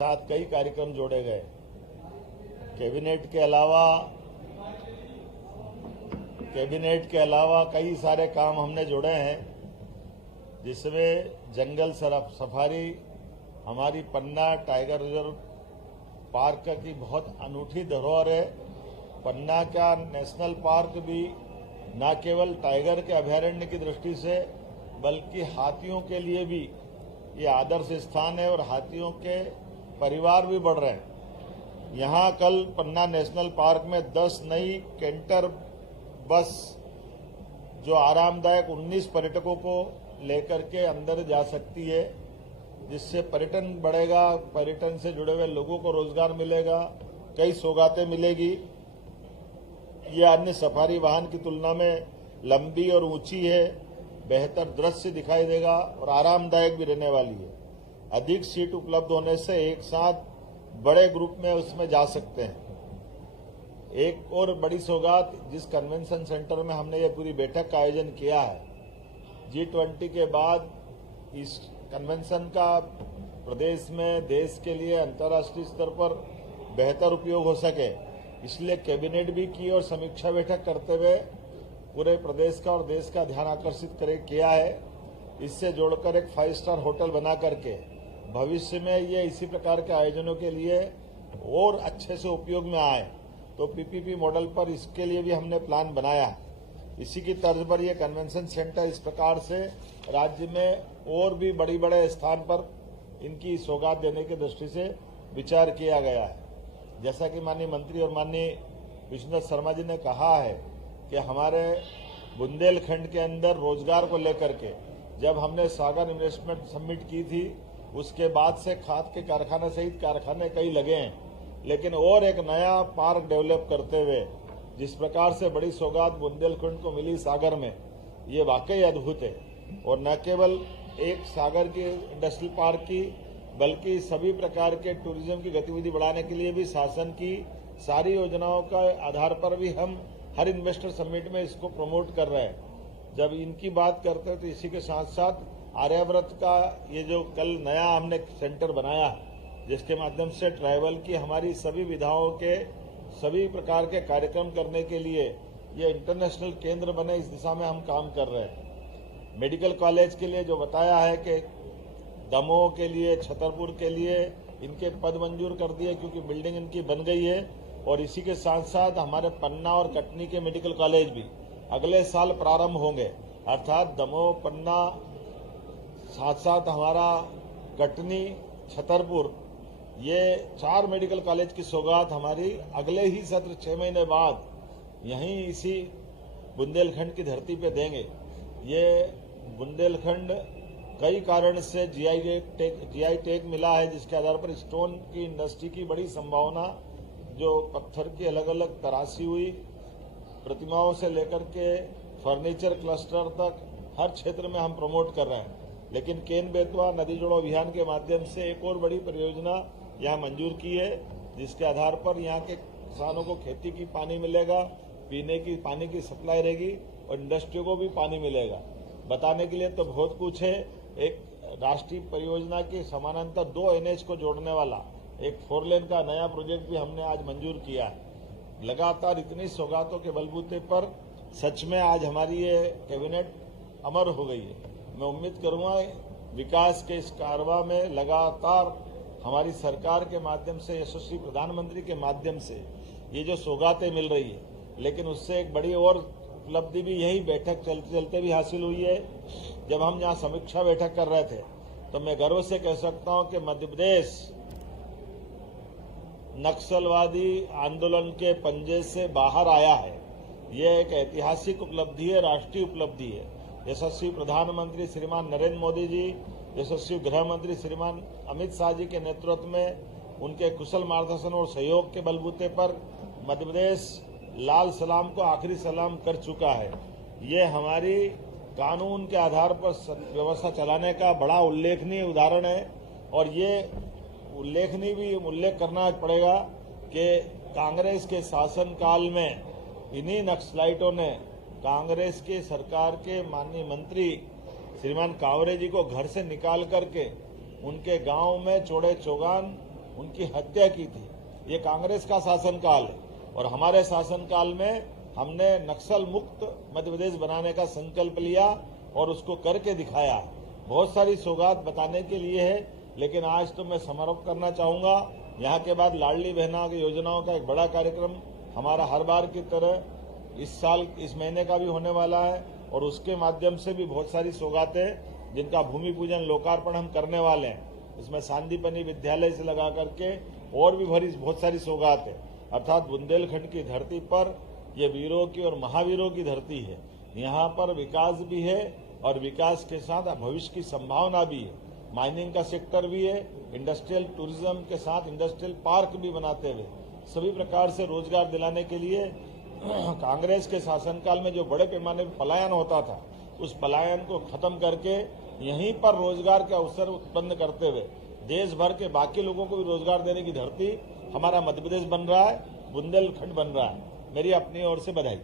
साथ कई कार्यक्रम जोड़े गए। कैबिनेट के अलावा कई सारे काम हमने जोड़े हैं, जिसमें जंगल सफारी, हमारी पन्ना टाइगर रिजर्व पार्क की बहुत अनूठी धरोहर है। पन्ना का नेशनल पार्क भी न केवल टाइगर के अभयारण्य की दृष्टि से बल्कि हाथियों के लिए भी ये आदर्श स्थान है और हाथियों के परिवार भी बढ़ रहे हैं। यहाँ कल पन्ना नेशनल पार्क में 10 नई कैंटर बस जो आरामदायक 19 पर्यटकों को लेकर के अंदर जा सकती है, जिससे पर्यटन बढ़ेगा, पर्यटन से जुड़े हुए लोगों को रोजगार मिलेगा, कई सौगातें मिलेगी। ये अन्य सफारी वाहन की तुलना में लंबी और ऊंची है, बेहतर दृश्य दिखाई देगा और आरामदायक भी रहने वाली है। अधिक सीट उपलब्ध होने से एक साथ बड़े ग्रुप में उसमें जा सकते हैं। एक और बड़ी सौगात, जिस कन्वेंशन सेंटर में हमने ये पूरी बैठक का आयोजन किया है, G20 के बाद इस कन्वेंशन का प्रदेश में देश के लिए अंतर्राष्ट्रीय स्तर पर बेहतर उपयोग हो सके, इसलिए कैबिनेट भी की और समीक्षा बैठक करते हुए पूरे प्रदेश का और देश का ध्यान आकर्षित किया है। इससे जोड़कर एक 5 स्टार होटल बना करके भविष्य में ये इसी प्रकार के आयोजनों के लिए और अच्छे से उपयोग में आए, तो PPP मॉडल पर इसके लिए भी हमने प्लान बनाया। इसी की तर्ज पर यह कन्वेंशन सेंटर इस प्रकार से राज्य में और भी बड़े स्थान पर इनकी सौगात देने की दृष्टि से विचार किया गया है। जैसा कि माननीय मंत्री और माननीय विष्णु शर्मा जी ने कहा है कि हमारे बुंदेलखंड के अंदर रोजगार को लेकर के जब हमने सागर इन्वेस्टमेंट समिट की थी, उसके बाद से खाद के कारखाने सहित कारखाने कई लगे हैं, लेकिन और एक नया पार्क डेवलप करते हुए जिस प्रकार से बड़ी सौगात बुंदेलखंड को मिली सागर में, ये वाकई अद्भुत है। और न केवल एक सागर की इंडस्ट्रियल पार्क की, बल्कि सभी प्रकार के टूरिज्म की गतिविधि बढ़ाने के लिए भी शासन की सारी योजनाओं के आधार पर भी हम हर इन्वेस्टर समिट में इसको प्रमोट कर रहे हैं। जब इनकी बात करते हैं तो इसी के साथ साथ आर्याव्रत का ये जो कल नया हमने सेंटर बनाया, जिसके माध्यम से ट्राइबल की हमारी सभी विधाओं के सभी प्रकार के कार्यक्रम करने के लिए ये इंटरनेशनल केंद्र बने, इस दिशा में हम काम कर रहे हैं। मेडिकल कॉलेज के लिए जो बताया है कि दमोह के लिए, छतरपुर के लिए इनके पद मंजूर कर दिए क्योंकि बिल्डिंग इनकी बन गई है। और इसी के साथ साथ हमारे पन्ना और कटनी के मेडिकल कॉलेज भी अगले साल प्रारंभ होंगे, अर्थात दमोह, पन्ना, साथ साथ हमारा कटनी, छतरपुर, ये 4 मेडिकल कॉलेज की सौगात हमारी अगले ही सत्र 6 महीने बाद यहीं इसी बुंदेलखंड की धरती पे देंगे। ये बुंदेलखंड कई कारण से GI टैग मिला है, जिसके आधार पर स्टोन की इंडस्ट्री की बड़ी संभावना, जो पत्थर की अलग अलग तराशी हुई प्रतिमाओं से लेकर के फर्नीचर क्लस्टर तक हर क्षेत्र में हम प्रमोट कर रहे हैं। लेकिन केन बेतवा नदी जोड़ो अभियान के माध्यम से एक और बड़ी परियोजना यहाँ मंजूर की है, जिसके आधार पर यहाँ के किसानों को खेती की पानी मिलेगा, पीने की पानी की सप्लाई रहेगी और इंडस्ट्री को भी पानी मिलेगा। बताने के लिए तो बहुत कुछ है। एक राष्ट्रीय परियोजना के समानांतर 2 NH को जोड़ने वाला एक 4 लेन का नया प्रोजेक्ट भी हमने आज मंजूर किया है। लगातार इतनी सौगातों के बलबूते पर सच में आज हमारी ये कैबिनेट अमर हो गई है। मैं उम्मीद करूंगा विकास के इस कारवां में लगातार हमारी सरकार के माध्यम से, यशस्वी प्रधानमंत्री के माध्यम से ये जो सौगातें मिल रही है, लेकिन उससे एक बड़ी और उपलब्धि भी यही बैठक चलते चलते भी हासिल हुई है। जब हम यहाँ समीक्षा बैठक कर रहे थे तो मैं गर्व से कह सकता हूं कि मध्य प्रदेश नक्सलवादी आंदोलन के पंजे से बाहर आया है। ये एक ऐतिहासिक उपलब्धि है, राष्ट्रीय उपलब्धि है। यशस्वी प्रधानमंत्री श्रीमान नरेंद्र मोदी जी, यशस्वी गृह मंत्री श्रीमान अमित शाह जी के नेतृत्व में उनके कुशल मार्गदर्शन और सहयोग के बलबूते पर मध्य प्रदेश लाल सलाम को आखिरी सलाम कर चुका है। ये हमारी कानून के आधार पर व्यवस्था चलाने का बड़ा उल्लेखनीय उदाहरण है। और ये उल्लेख करना पड़ेगा कि कांग्रेस के शासनकाल में इन्हीं नक्सलाइटों ने कांग्रेस के सरकार के माननीय मंत्री श्रीमान कांवरे जी को घर से निकाल करके उनके गांव में चौड़े चौगान उनकी हत्या की थी। ये कांग्रेस का शासनकाल है और हमारे शासनकाल में हमने नक्सल मुक्त मध्य प्रदेश बनाने का संकल्प लिया और उसको करके दिखाया। बहुत सारी सौगात बताने के लिए है, लेकिन आज तो मैं समारोह करना चाहूंगा। यहाँ के बाद लाडली बहना की योजनाओं का एक बड़ा कार्यक्रम हमारा हर बार की तरह इस साल इस महीने का भी होने वाला है और उसके माध्यम से भी बहुत सारी सौगातें जिनका भूमि पूजन लोकार्पण हम करने वाले हैं। इसमें सांदीपनी विद्यालय से लगा करके और भी बहुत सारी सौगात है। अर्थात बुंदेलखंड की धरती पर ये वीरों की और महावीरों की धरती है। यहाँ पर विकास भी है और विकास के साथ भविष्य की संभावना भी है। माइनिंग का सेक्टर भी है, इंडस्ट्रियल टूरिज्म के साथ इंडस्ट्रियल पार्क भी बनाते हुए सभी प्रकार से रोजगार दिलाने के लिए कांग्रेस के शासनकाल में जो बड़े पैमाने पर पलायन होता था, उस पलायन को खत्म करके यहीं पर रोजगार के अवसर उत्पन्न करते हुए देश भर के बाकी लोगों को भी रोजगार देने की धरती हमारा मध्य प्रदेश बन रहा है, बुंदेलखंड बन रहा है। मेरी अपनी ओर से बधाई।